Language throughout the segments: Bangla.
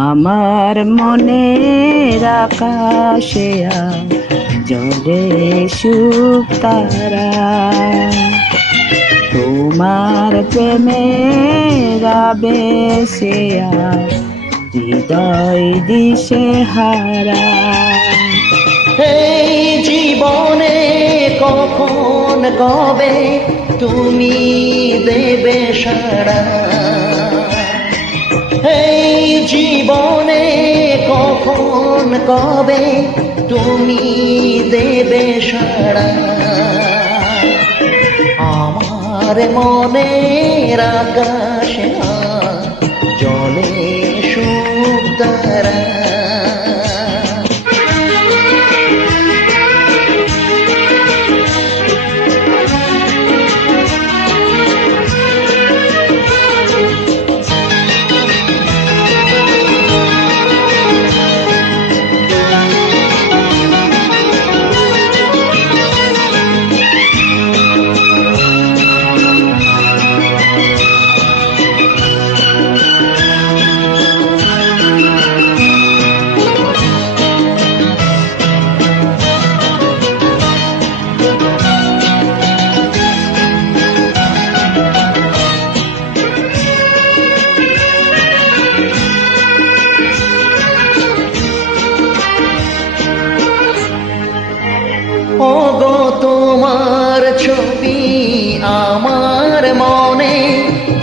আমার মনের আকাশে জলে সুখ তারা, তোমার প্রেমের আবেশে হৃদয় দিশে হারা। এই জীবনে কখন কবে তুমি দেবে সাড়া, এই জীবনে কখন কবে তুমি দেবে সাড়া। আমার মনের আকাশে জলে সুখ তারা। ওগো তোমার ছবি আমার মনে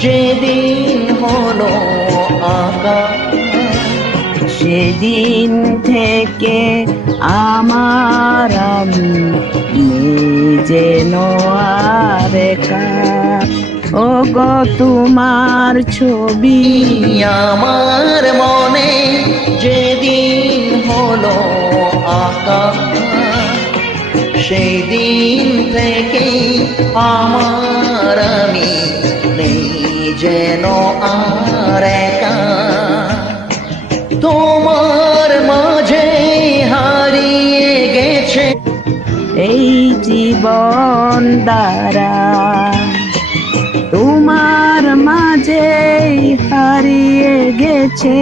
যেদিন হলো আঁকা, সেদিন থেকে আমার আমি যেন আর একা। ওগো তোমার ছবি আমার মনে যেদিন হলো আঁকা, সেই দিন থেকে আমার আমি নেই যেন আর একা। তোমার মাঝে হারিয়ে গেছে এই জীবন দ্বারা, তোমার মাঝে হারিয়ে গেছে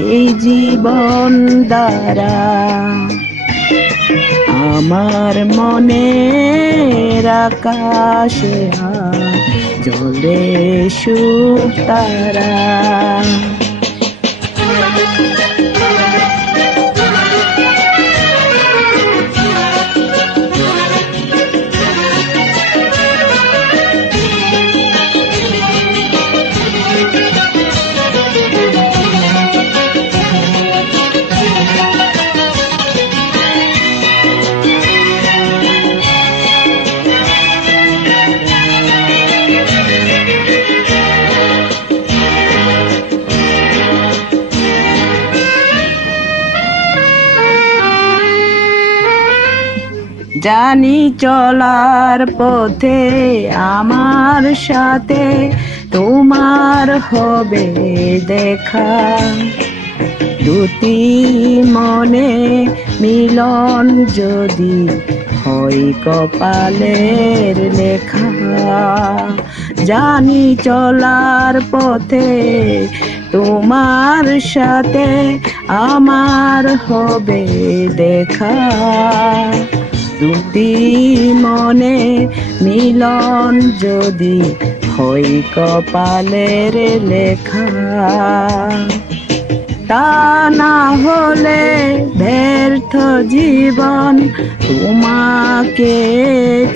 এই জীবন দ্বারা। আমার মনের আকাশে জলে সুখ তারা। জানি চলার পথে আমার সাথে তোমার হবে দেখা, দুটি মনে মিলন যদি হয় কপালের লেখা। জানি চলার পথে তোমার সাথে আমার হবে দেখা, দুটি মনে মিলন যদি হয় কপালের লেখা। তা না হলে ব্যর্থ জীবন তোমাকে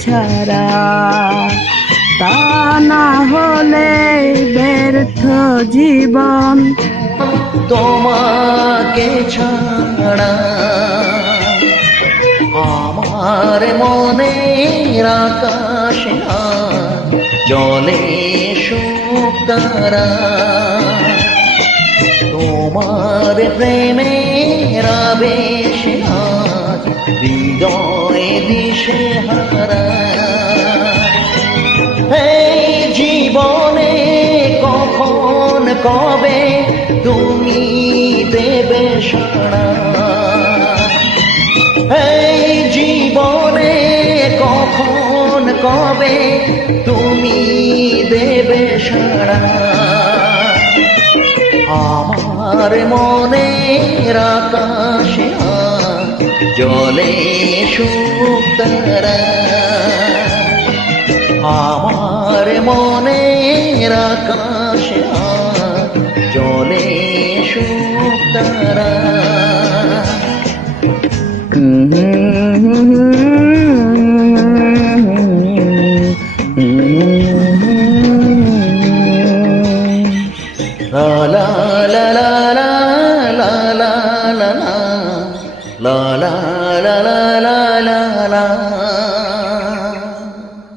ছাড়া, তা না হলে ব্যর্থ জীবন তোমাকে ছাড়া। আমার মনের আকাশে জলে সুখ তারা, তোমার প্রেমের আবেশ আজ হৃদয়ে দিশে হারা। এই জীবনে কখন কবে তুমি দেবে সাড়া। এই জীবনে কখন কবে তুমি দেবে সাড়া। আমার মনের আকাশে জলে সুতারা। আমার মনের আকাশে জলে Sutara. La la la la la la la la la la la la la la la